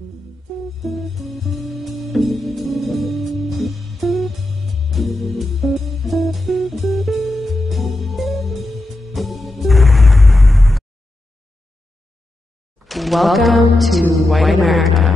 Welcome to White America.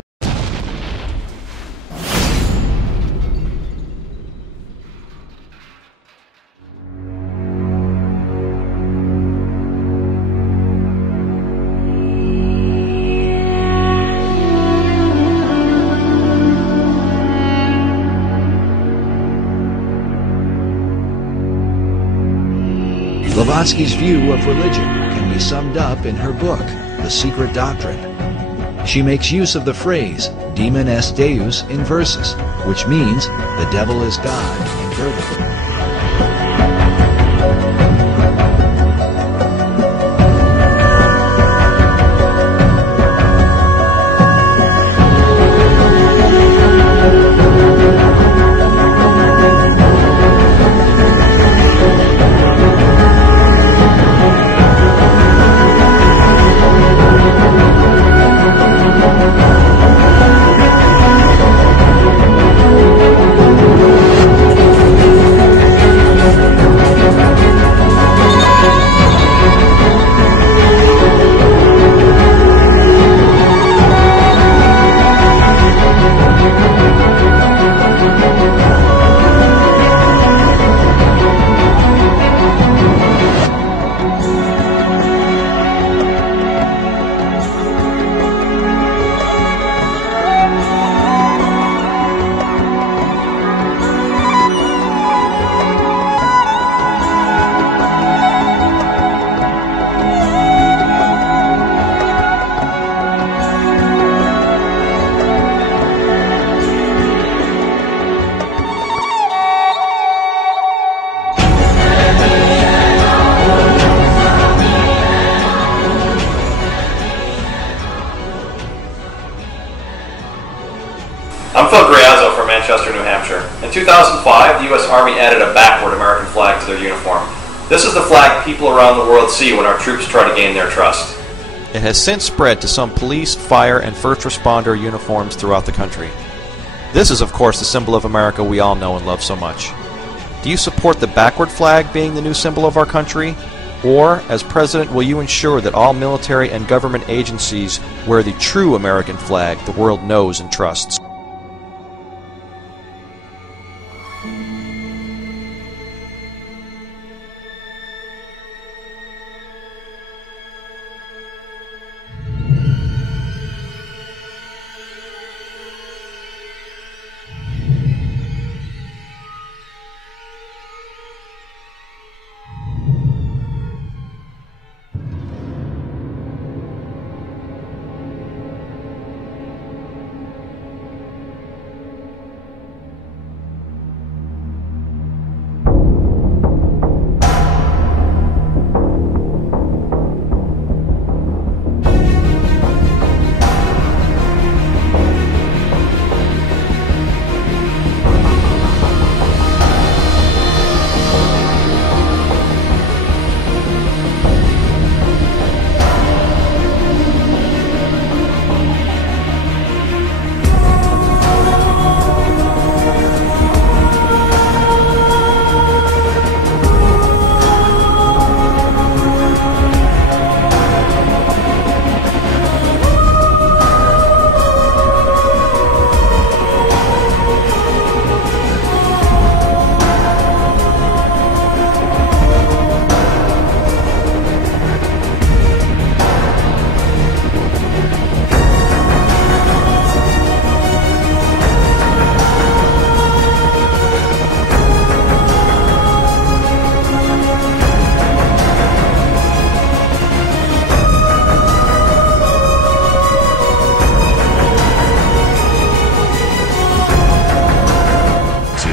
Blavatsky's view of religion can be summed up in her book, The Secret Doctrine. She makes use of the phrase, Demon est Deus in verses, which means the devil is God in vertical. New Hampshire. In 2005, the U.S. Army added a backward American flag to their uniform. This is the flag people around the world see when our troops try to gain their trust. It has since spread to some police, fire, and first responder uniforms throughout the country. This is, of course, the symbol of America we all know and love so much. Do you support the backward flag being the new symbol of our country? Or, as President, will you ensure that all military and government agencies wear the true American flag the world knows and trusts?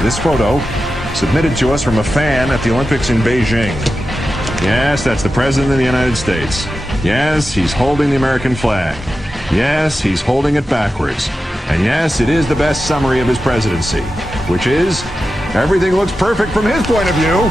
This photo, submitted to us from a fan at the Olympics in Beijing. Yes, that's the President of the United States. Yes, he's holding the American flag. Yes, he's holding it backwards. And yes, it is the best summary of his presidency, which is, everything looks perfect from his point of view.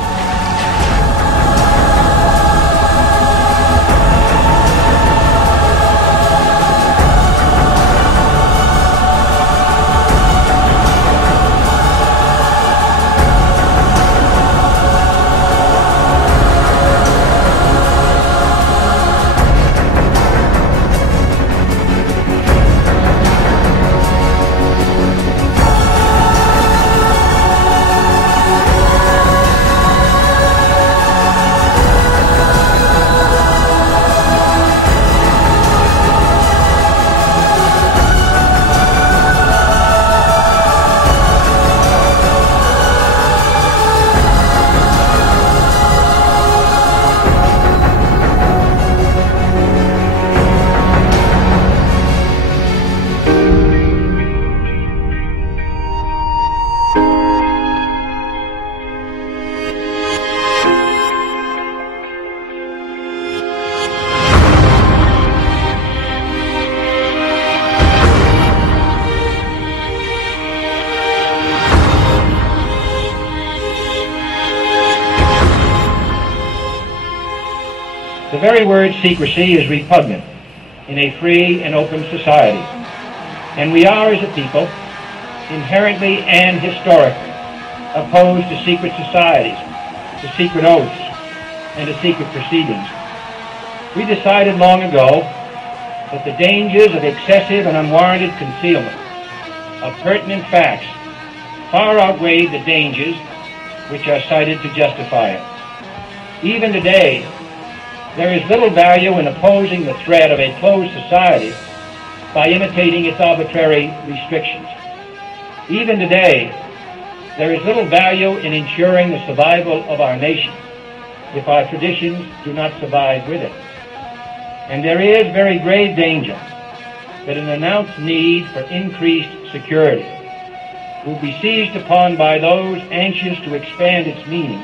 very word secrecy is repugnant in a free and open society, and we are, as a people, inherently and historically opposed to secret societies, to secret oaths, and to secret proceedings. We decided long ago that the dangers of excessive and unwarranted concealment of pertinent facts far outweighed the dangers which are cited to justify it. Even today, there is little value in opposing the threat of a closed society by imitating its arbitrary restrictions. Even today, there is little value in ensuring the survival of our nation if our traditions do not survive with it. And there is very grave danger that an announced need for increased security will be seized upon by those anxious to expand its meaning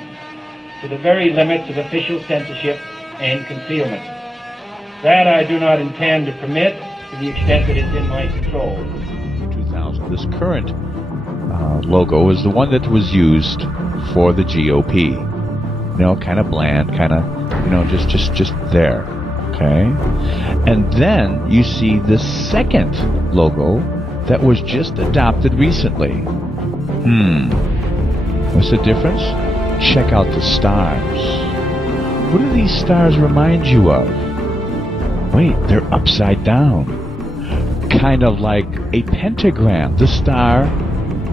to the very limits of official censorship and concealment. That I do not intend to permit to the extent that it's in my control. 2000. This current logo is the one that was used for the GOP. You know, kind of bland, kind of, you know, just there. Okay? And then you see the second logo that was just adopted recently. What's the difference? Check out the stars. What do these stars remind you of? Wait, they're upside down. Kind of like a pentagram. The star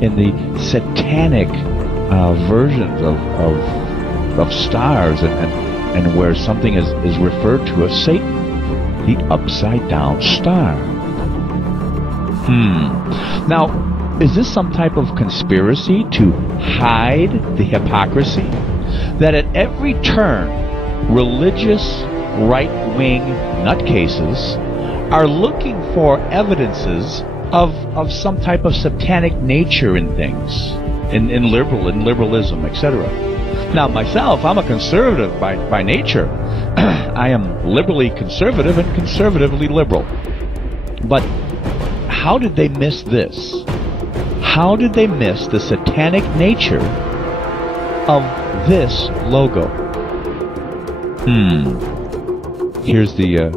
in the satanic versions of stars and where something is referred to as Satan. The upside down star. Now, is this some type of conspiracy to hide the hypocrisy that at every turn religious right-wing nutcases are looking for evidences of some type of satanic nature in things, in liberalism, etc.? Now, myself, I'm a conservative by nature. I am liberally conservative and conservatively liberal. But how did they miss this? How did they miss the satanic nature of this logo? Here's the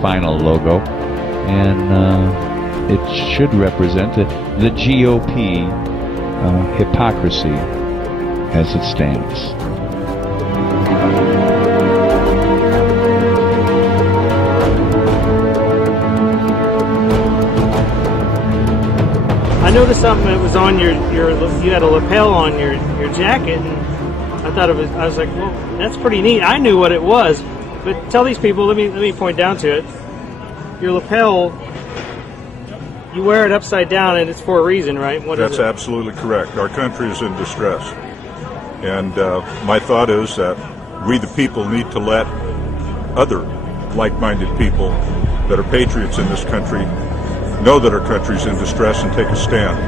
final logo, and it should represent the GOP hypocrisy as it stands. I noticed something that was on you had a lapel on your jacket, and I was like, well, that's pretty neat. I knew what it was, but tell these people, let me point down to it. Your lapel, you wear it upside down, and it's for a reason, right? That's absolutely correct. Our country is in distress, and my thought is that we the people need to let other like-minded people that are patriots in this country know that our country's in distress and take a stand.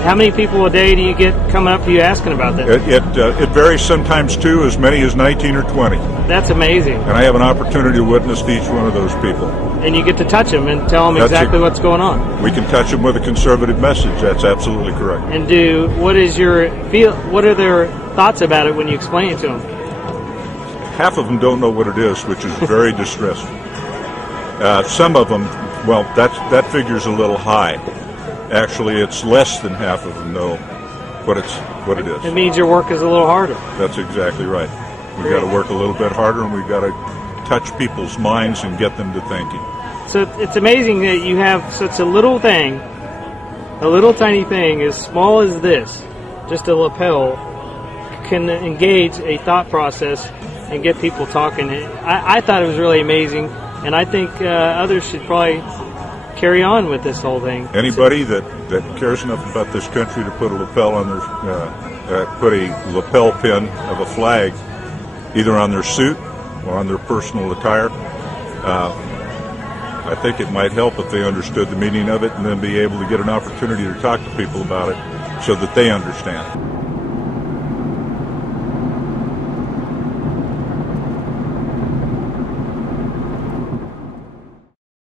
How many people a day do you get coming up to you asking about that? It varies sometimes too, as many as 19 or 20. That's amazing. And I have an opportunity to witness to each one of those people. And you get to touch them and tell them exactly what's going on. We can touch them with a conservative message. That's absolutely correct. And what are their thoughts about it when you explain it to them? Half of them don't know what it is, which is very distressing. Some of them, well, that figure's a little high. Actually, it's less than half of them know what it is. It means your work is a little harder. That's exactly right. We've got to work a little bit harder, and we've got to touch people's minds and get them to thinking. So it's amazing that you have such a little thing, a little tiny thing as small as this, just a lapel, can engage a thought process and get people talking. I thought it was really amazing, and I think others should probably carry on with this whole thing. Anybody that cares enough about this country to put a lapel on their put a lapel pin of a flag either on their suit or on their personal attire, I think it might help if they understood the meaning of it and then be able to get an opportunity to talk to people about it so that they understand.